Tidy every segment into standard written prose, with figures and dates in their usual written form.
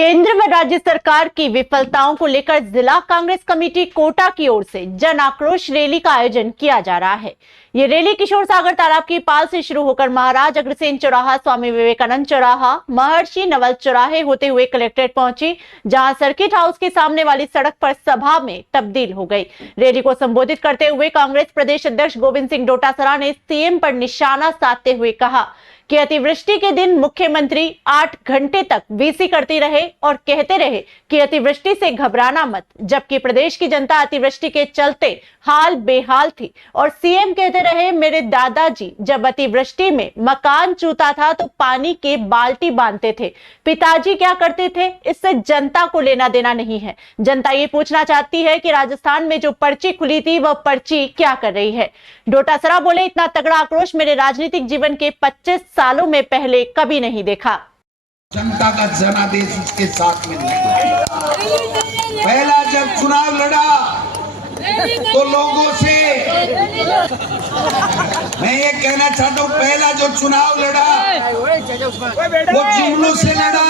केंद्र व राज्य सरकार की विफलताओं को लेकर जिला कांग्रेस कमेटी कोटा की ओर से जन आक्रोश रैली का आयोजन किया जा रहा है। ये रैली किशोर सागर तालाब की पाल से शुरू होकर महाराज अग्रसेन चौराहा, स्वामी विवेकानंद चौराहा, महर्षि नवल चौराहे होते हुए कलेक्ट्रेट पहुंची, जहां सर्किट हाउस के सामने वाली सड़क पर सभा में तब्दील हो गई। रैली को संबोधित करते हुए कांग्रेस प्रदेश अध्यक्ष गोविंद सिंह डोटासरा ने सीएम पर निशाना साधते हुए कहा कि अतिवृष्टि के दिन मुख्यमंत्री 8 घंटे तक वीसी करती रहे और कहते रहे कि अतिवृष्टि से घबराना मत, जबकि प्रदेश की जनता अतिवृष्टि के चलते हाल बेहाल थी। और सीएम कहते रहे, मेरे दादाजी जब अतिवृष्टि में मकान चूता था तो पानी के बाल्टी बांधते थे। पिताजी क्या करते थे, इससे जनता को लेना देना नहीं है। जनता ये पूछना चाहती है कि राजस्थान में जो पर्ची खुली थी वह पर्ची क्या कर रही है। डोटासरा बोले, इतना तगड़ा आक्रोश मेरे राजनीतिक जीवन के 25 सालों में पहले कभी नहीं देखा। जनता का जनादेश उसके साथ में नहीं। पहला जब चुनाव लड़ा तो लोगों से मैं ये कहना चाहता हूँ, पहला जो चुनाव लड़ा वो जुमलों से लड़ा,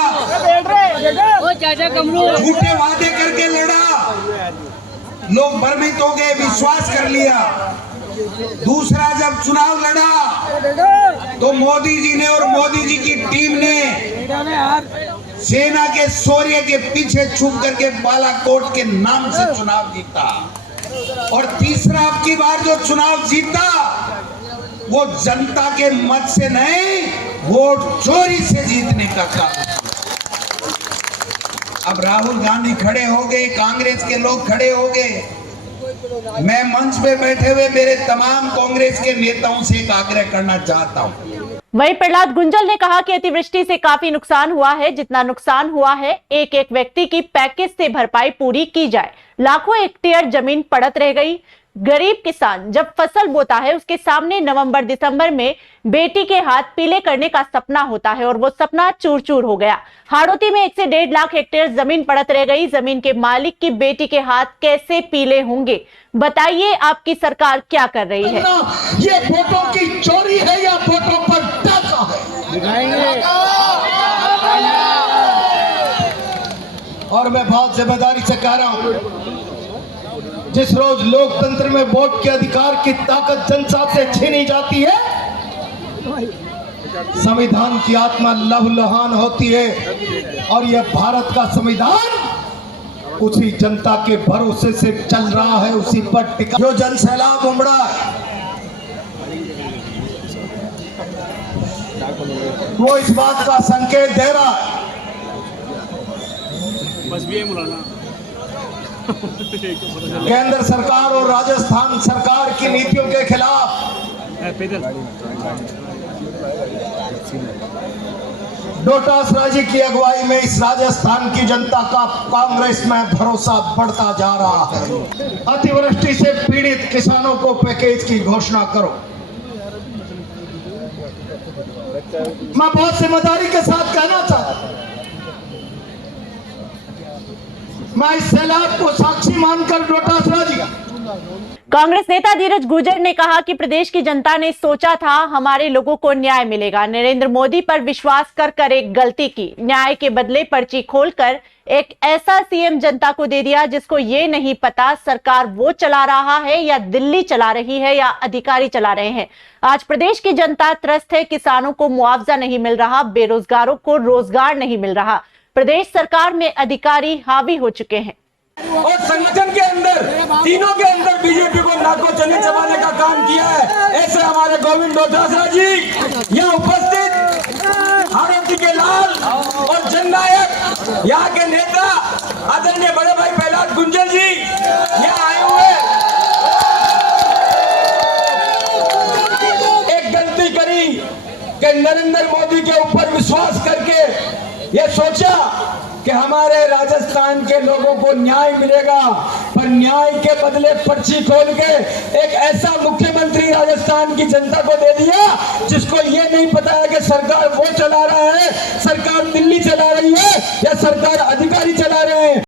झूठे वादे करके लड़ा, लोग भ्रमित हो गए, विश्वास कर लिया। दूसरा जब चुनाव लड़ा तो मोदी जी ने और मोदी जी की टीम ने सेना के शौर्य के पीछे छुप करके बालाकोट के नाम से चुनाव जीता। और तीसरा अब की बार जो चुनाव जीता वो जनता के मत से नहीं, वोट चोरी से जीतने का काम। अब राहुल गांधी खड़े हो गए, कांग्रेस के लोग खड़े हो गए। मैं मंच पे बैठे हुए मेरे तमाम कांग्रेस के नेताओं से एक आग्रह करना चाहता हूं। वहीं प्रहलाद गुंजल ने कहा कि अतिवृष्टि से काफी नुकसान हुआ है। जितना नुकसान हुआ है, एक एक व्यक्ति की पैकेज से भरपाई पूरी की जाए। लाखों हेक्टेयर जमीन पड़त रह गई। गरीब किसान जब फसल बोता है, उसके सामने नवंबर दिसंबर में बेटी के हाथ पीले करने का सपना होता है और वो सपना चूर चूर हो गया। हाड़ौती में 1 से 1.5 लाख हेक्टेयर जमीन पड़त रह गई। जमीन के मालिक की बेटी के हाथ कैसे पीले होंगे? बताइए, आपकी सरकार क्या कर रही है? ये वोटों की चोरी है या वोटों पर डाका है? और मैं बहुत जिम्मेदारी से कह रहा हूं, जिस रोज लोकतंत्र में वोट के अधिकार की ताकत जनता से छीनी जाती है, संविधान की आत्मा लहूलुहान होती है। और यह भारत का संविधान उसी जनता के भरोसे से चल रहा है, उसी पर टिका। जो जन सैलाब उमड़ा है वो इस बात का संकेत दे रहा है केंद्र सरकार और राजस्थान सरकार की नीतियों के खिलाफ डोटासरा जी की अगुवाई में इस राजस्थान की जनता का कांग्रेस में भरोसा बढ़ता जा रहा है। अतिवृष्टि से पीड़ित किसानों को पैकेज की घोषणा करो। मैं बहुत जिम्मेदारी के साथ कहना चाहता हूं, मैं इस सैलाब को साक्षी मानकर डोटासरा जी। कांग्रेस नेता धीरज गुर्जर ने कहा कि प्रदेश की जनता ने सोचा था हमारे लोगों को न्याय मिलेगा। नरेंद्र मोदी पर विश्वास कर एक गलती की। न्याय के बदले पर्ची खोलकर एक ऐसा सीएम जनता को दे दिया जिसको ये नहीं पता सरकार वो चला रहा है या दिल्ली चला रही है या अधिकारी चला रहे हैं। आज प्रदेश की जनता त्रस्त है। किसानों को मुआवजा नहीं मिल रहा, बेरोजगारों को रोजगार नहीं मिल रहा। प्रदेश सरकार में अधिकारी हावी हो चुके हैं और संगठन के अंदर, तीनों के अंदर बीजेपी को नाको चने चबाने का काम किया है। ऐसे हमारे गोविंद डोटासरा जी यहाँ उपस्थित, हाड़ौती के लाल और जननायक यहाँ के नेता आदरणीय बड़े भाई प्रहलाद गुंजल जी यहाँ आए हुए। एक गलती करी कि नरेंद्र मोदी के ऊपर विश्वास करके ये सोचा कि हमारे राजस्थान के लोगों को न्याय मिलेगा, पर न्याय के बदले पर्ची खोल के एक ऐसा मुख्यमंत्री राजस्थान की जनता को दे दिया जिसको ये नहीं पता है कि सरकार वो चला रहा है, सरकार दिल्ली चला रही है या सरकार अधिकारी चला रहे हैं।